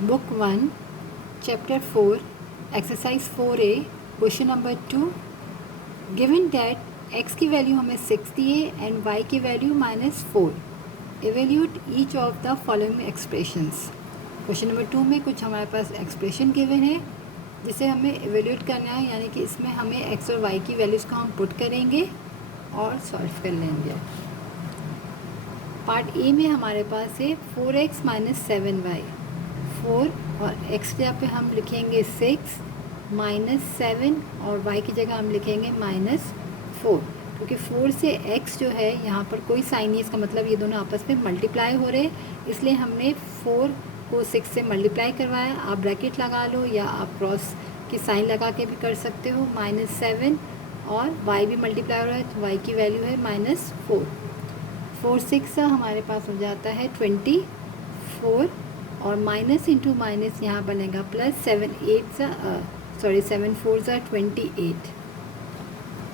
Book 1 chapter 4 exercise 4A question number 2 given that x की value हमें 6 दी है and y की value -4 evaluate each of the following expressions. Question number 2 में कुछ हमारे पास एक्सप्रेशन गिवन है जिसे हमें एवेल्यूट करना है, यानी कि इसमें हमें x और y की वैल्यूज़ को हम पुट करेंगे और सॉल्व कर लेंगे। पार्ट ए में हमारे पास है 4x - 7y, 4 और x जगह पे हम लिखेंगे 6 -7 और y की जगह हम लिखेंगे -4, क्योंकि 4 से x जो है यहाँ पर कोई साइन नहीं, इसका मतलब ये दोनों आपस में मल्टीप्लाई हो रहे हैं, इसलिए हमने 4 को 6 से मल्टीप्लाई करवाया। आप ब्रैकेट लगा लो या आप क्रॉस की साइन लगा के भी कर सकते हो। -7 और y भी मल्टीप्लाई हो रहा है तो y की वैल्यू है -4। 4 6 हमारे पास हो जाता है 24 और माइनस इंटू माइनस यहाँ बनेगा प्लस। 7 4 28।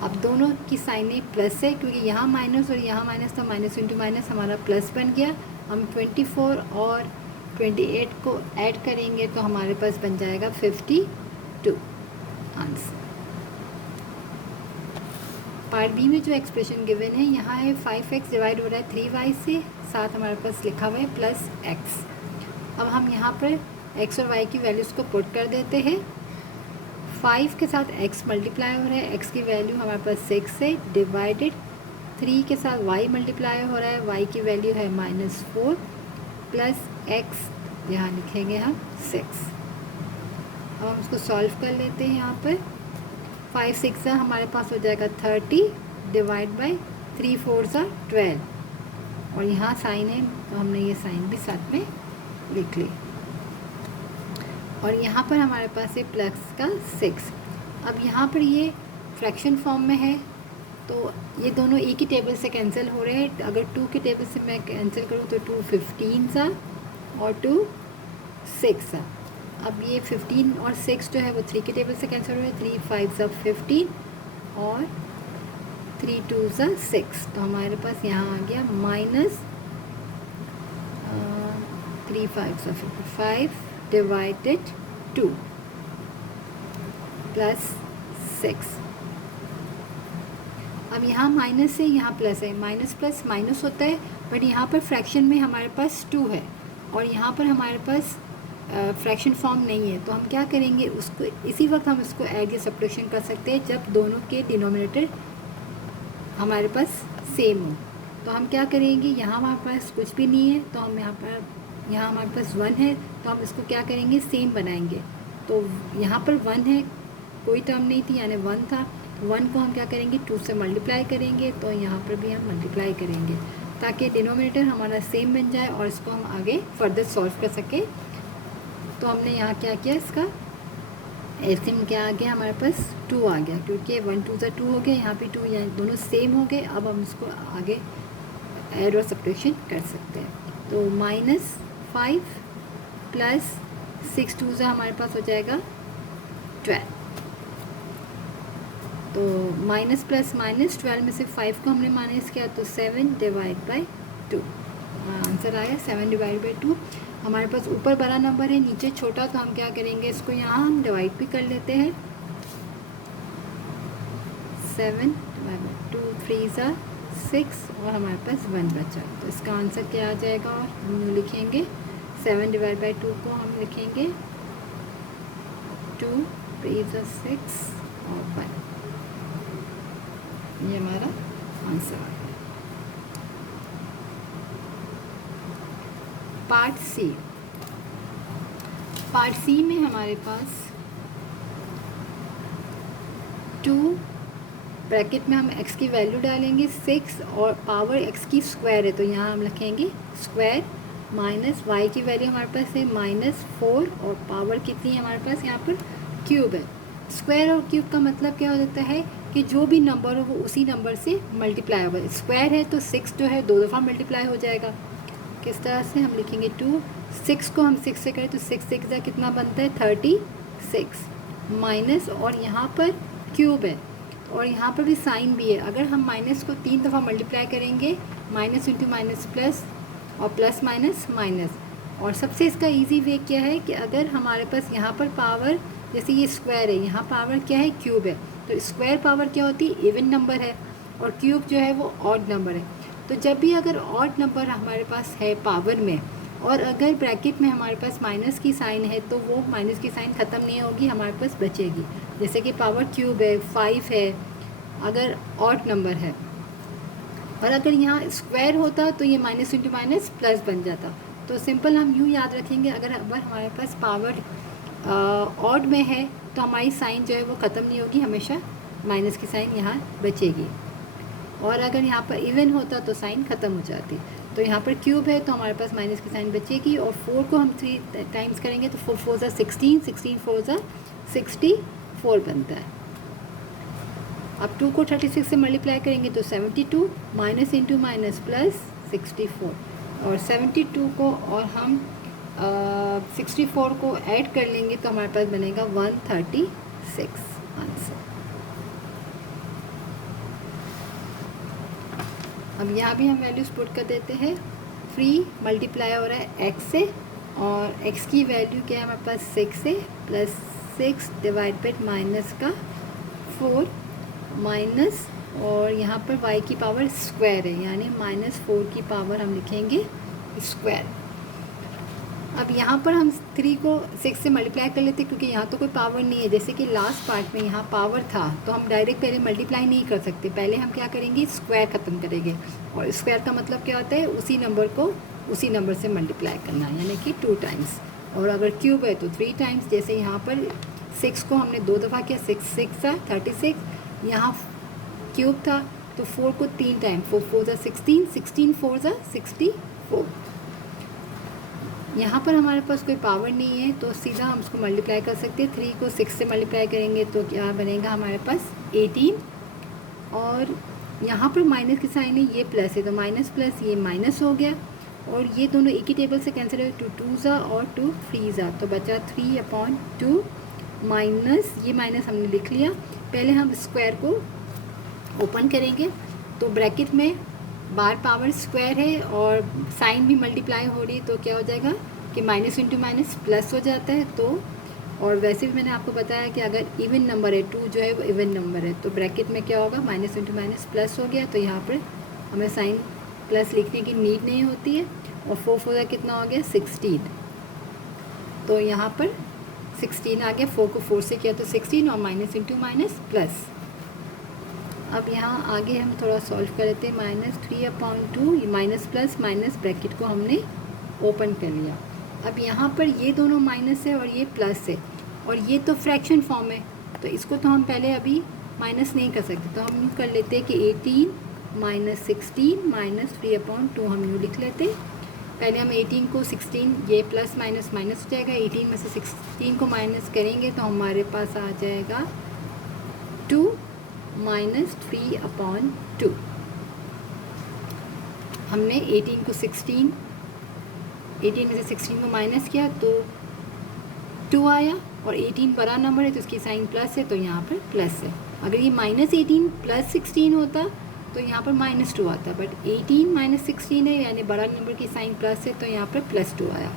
अब दोनों की साइनें प्लस है क्योंकि यहाँ माइनस और यहाँ माइनस, तो माइनस इंटू माइनस हमारा प्लस बन गया। हम 24 और 28 को ऐड करेंगे तो हमारे पास बन जाएगा 52 आंसर। पार्ट बी में जो एक्सप्रेशन गिवन है यहाँ है 5x डिवाइड हो रहा है 3y से, साथ हमारे पास लिखा हुआ है +x। अब हम यहाँ पर x और y की वैल्यूज़ को पुट कर देते हैं। 5 के साथ x मल्टीप्लाई हो रहा है, x की वैल्यू हमारे पास 6 है, डिवाइडेड 3 के साथ y मल्टीप्लाई हो रहा है, y की वैल्यू है -4 प्लस x, यहाँ लिखेंगे हम 6। अब हम इसको सॉल्व कर लेते हैं। यहाँ पर 5 6 हमारे पास हो जाएगा 30 डिवाइड बाई 3 4 12, और यहाँ साइन है तो हमने ये साइन भी साथ में लिख ली। और यहाँ पर हमारे पास है प्लस का 6। अब यहाँ पर ये फ्रैक्शन फॉर्म में है तो ये दोनों एक ही टेबल से कैंसिल हो रहे हैं। अगर 2 के टेबल से मैं कैंसिल करूँ तो 2 15 और 2 6। अब ये 15 और 6 जो है वो 3 के टेबल से कैंसिल हो रहे हैं। 3 5 15 और 3 2 6, तो हमारे पास यहाँ आ गया -3 5 55 डिवाइडेड 2 प्लस 6। अब यहाँ माइनस है, यहाँ प्लस है, माइनस प्लस माइनस होता है, बट यहाँ पर फ्रैक्शन में हमारे पास 2 है और यहाँ पर हमारे पास फ्रैक्शन फॉर्म नहीं है, तो हम क्या करेंगे, उसको इसी वक्त हम इसको ऐड या सब्ट्रैक्शन कर सकते हैं जब दोनों के डिनोमिनेटर हमारे पास सेम हो। तो हम क्या करेंगे, यहाँ हमारे पास कुछ भी नहीं है तो हम यहाँ हमारे पास 1 है तो हम इसको क्या करेंगे, सेम बनाएंगे। तो यहाँ पर 1 है, कोई टर्म नहीं थी यानी 1 था, 1 को हम क्या करेंगे 2 से मल्टीप्लाई करेंगे, तो यहाँ पर भी हम मल्टीप्लाई करेंगे ताकि डिनोमिनेटर हमारा सेम बन जाए और इसको हम आगे फर्दर सॉल्व कर सकें। तो हमने यहाँ क्या किया, इसका एल्सियम क्या आ गया, हमारे पास 2 आ गया, क्योंकि 1 2 2 हो गया, यहाँ पे 2, यहाँ दोनों सेम हो गए। अब हम इसको आगे ऐड और सब्ट्रैक्शन कर सकते हैं। तो -5 प्लस 6 2 हमारे पास हो जाएगा 12। तो माइनस प्लस माइनस 12 में से 5 को हमने माइनस किया तो 7 डिवाइड बाई 2, आंसर आया 7 डिवाइड बाई 2। हमारे पास ऊपर बड़ा नंबर है, नीचे छोटा, तो हम क्या करेंगे, इसको यहाँ हम डिवाइड भी कर लेते हैं। 7 डिवाइड बाई 2 3 6 और हमारे पास 1 बचा, तो इसका आंसर क्या आ जाएगा, और हम लिखेंगे 7 डिवाइड बाई 2 को हम लिखेंगे 2 3 6 और 1, ये हमारा आंसर आ गया। पार्ट सी में हमारे पास 2 ब्रैकेट में हम x की वैल्यू डालेंगे 6 और पावर x की स्क्वायर है तो यहाँ हम लिखेंगे स्क्वायर, माइनस y की वैल्यू हमारे पास है -4 और पावर कितनी है हमारे पास यहाँ पर क्यूब है। स्क्वायर और क्यूब का मतलब क्या हो जाता है कि जो भी नंबर हो वो उसी नंबर से मल्टीप्लाई होगा। स्क्वायर है तो 6 जो है 2 दफ़ा मल्टीप्लाई हो जाएगा। किस तरह से हम लिखेंगे 2, 6 को हम 6 से करें तो 6 6 कितना बनता है 36, माइनस और यहाँ पर क्यूब है और यहाँ पर भी साइन भी है। अगर हम माइनस को 3 दफ़ा मल्टीप्लाई करेंगे, माइनस इंटू माइनस प्लस और प्लस माइनस माइनस, और सबसे इसका इजी वे क्या है कि अगर हमारे पास यहाँ पर पावर, जैसे ये स्क्वायर है, यहाँ पावर क्या है, क्यूब है, तो स्क्वायर पावर क्या होती है, इवन नंबर है, और क्यूब जो है वो ऑड नंबर है। तो जब भी अगर ऑड नंबर हमारे पास है पावर में, और अगर ब्रैकेट में हमारे पास माइनस की साइन है, तो वो माइनस की साइन ख़त्म नहीं होगी, हमारे पास बचेगी। जैसे कि पावर क्यूब है, 5 है, अगर ऑड नंबर है, और अगर यहाँ स्क्वायर होता तो ये माइनस इंटू माइनस प्लस बन जाता। तो सिंपल हम यूँ याद रखेंगे, अगर हमारे पास पावर ऑड में है तो हमारी साइन जो है वो ख़त्म नहीं होगी, हमेशा माइनस की साइन यहाँ बचेगी। और अगर यहाँ पर इवन होता तो साइन ख़त्म हो जाती। तो यहाँ पर क्यूब है तो हमारे पास माइनस की साइन बचेगी, और 4 को हम 3 टाइम्स करेंगे तो 4 4 ज़ा 16, 16 4 ज़ा 64 बनता है। अब 2 को 36 से मल्टीप्लाई करेंगे तो 72, माइनस इंटू माइनस प्लस 64, और 72 को और हम 64 को ऐड कर लेंगे तो हमारे पास बनेगा 136 आंसर। अब यहाँ भी हम वैल्यूज़ पुट कर देते हैं। 3 मल्टीप्लाई हो रहा है x से, और x की वैल्यू क्या है हमारे पास 6 है, प्लस 6 डिवाइड बाई माइनस का 4 माइनस, और यहाँ पर y की पावर स्क्वायर है, यानी -4 की पावर हम लिखेंगे स्क्वायर। अब यहाँ पर हम 3 को 6 से मल्टीप्लाई कर लेते हैं, क्योंकि यहाँ तो कोई पावर नहीं है। जैसे कि लास्ट पार्ट में यहाँ पावर था तो हम डायरेक्ट पहले मल्टीप्लाई नहीं कर सकते, पहले हम क्या करेंगे, स्क्वायर ख़त्म करेंगे। और स्क्वायर का मतलब क्या होता है, उसी नंबर को उसी नंबर से मल्टीप्लाई करना, यानी कि 2 टाइम्स। और अगर क्यूब है तो 3 टाइम्स। जैसे यहाँ पर 6 को हमने 2 दफ़ा किया, 6 6 था 36, यहाँ क्यूब था तो 4 को 3 टाइम, 4 4 ज़ा 16, 16 4 ज़ा 64। यहाँ पर हमारे पास कोई पावर नहीं है तो सीधा हम उसको मल्टीप्लाई कर सकते हैं। 3 को 6 से मल्टीप्लाई करेंगे तो क्या बनेगा हमारे पास 18, और यहाँ पर माइनस की साइन है, ये प्लस है तो माइनस प्लस ये माइनस हो गया, और ये दोनों एक ही टेबल से कैंसिल हो, 2 2 ज़ा और 2 3 ज़ा, तो बचा 3/2 माइनस, ये माइनस हमने लिख लिया। पहले हम स्क्वायर को ओपन करेंगे तो ब्रैकेट में बार पावर स्क्वायर है और साइन भी मल्टीप्लाई हो रही, तो क्या हो जाएगा कि माइनस इंटू माइनस प्लस हो जाता है। तो और वैसे भी मैंने आपको बताया कि अगर इवन नंबर है, 2 जो है वो इवन नंबर है, तो ब्रैकेट में क्या होगा, माइनस इंटू माइनस प्लस हो गया, तो यहाँ पर हमें साइन प्लस लिखने की नीड नहीं होती है। और 4 4 कितना हो गया 16, तो यहाँ पर 16 आ गया। 4 को 4 से किया तो 16, और माइनस इंटू माइनस प्लस। अब यहाँ आगे हम थोड़ा सॉल्व कर लेते हैं। -3/2, ये माइनस प्लस माइनस, ब्रैकेट को हमने ओपन कर लिया। अब यहाँ पर ये दोनों माइनस है और ये प्लस है, और ये तो फ्रैक्शन फॉर्म है, तो इसको तो हम पहले अभी माइनस नहीं कर सकते, तो हम यूँ कर लेते हैं कि 18 - 16 -3/2 हम यूँ लिख लेते। पहले हम 18 को 16, ये प्लस माइनस माइनस हो जाएगा, 18 में से 16 को माइनस करेंगे तो हमारे पास आ जाएगा 2 -3/2। हमने 18 को 16, 18 में से 16 को माइनस किया तो 2 आया, और 18 बड़ा नंबर है तो इसकी साइन प्लस है, तो यहाँ पर प्लस है। अगर ये -18 + 16 होता तो यहाँ पर -2 आता, बट 18 - 16 है, यानी बड़ा नंबर की साइन प्लस है, तो यहाँ पर +2 आया।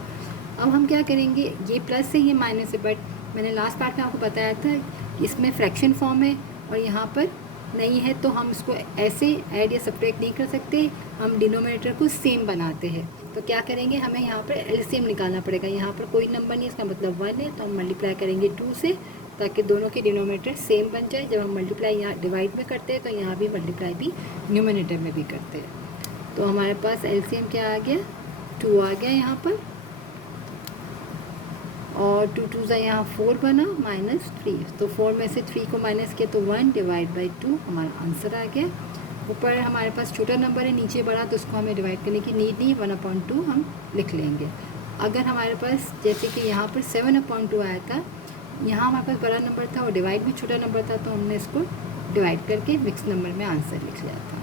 अब हम क्या करेंगे, ये प्लस है ये माइनस है, बट मैंने लास्ट पार्ट में आपको बताया था इसमें फ्रैक्शन फॉर्म है और यहाँ पर नहीं है, तो हम इसको ऐसे ऐड या सब्ट्रैक्ट नहीं कर सकते, हम डिनोमिनेटर को सेम बनाते हैं। तो क्या करेंगे, हमें यहाँ पर एलसीएम निकालना पड़ेगा। यहाँ पर कोई नंबर नहीं, इसका मतलब 1 है, तो हम मल्टीप्लाई करेंगे 2 से, ताकि दोनों के डिनोमिनेटर सेम बन जाए। जब हम मल्टीप्लाई यहाँ डिवाइड में करते हैं तो यहाँ भी मल्टीप्लाई भी न्यूमिनेटर में भी करते हैं। तो हमारे पास एलसीएम क्या आ गया, 2 आ गया यहाँ पर, और 2 2 ज़ा यहाँ 4 बना -3, तो 4 में से 3 को माइनस किया तो 1 / 2 हमारा आंसर आ गया। ऊपर हमारे पास छोटा नंबर है, नीचे बड़ा, तो उसको हमें डिवाइड करने की नीड नहीं, 1/2 हम लिख लेंगे। अगर हमारे पास जैसे कि यहाँ पर 7/2 आया था, यहाँ हमारे पास बड़ा नंबर था और डिवाइड भी छोटा नंबर था, तो हमने इसको डिवाइड करके मिक्स नंबर में आंसर लिख लिया था।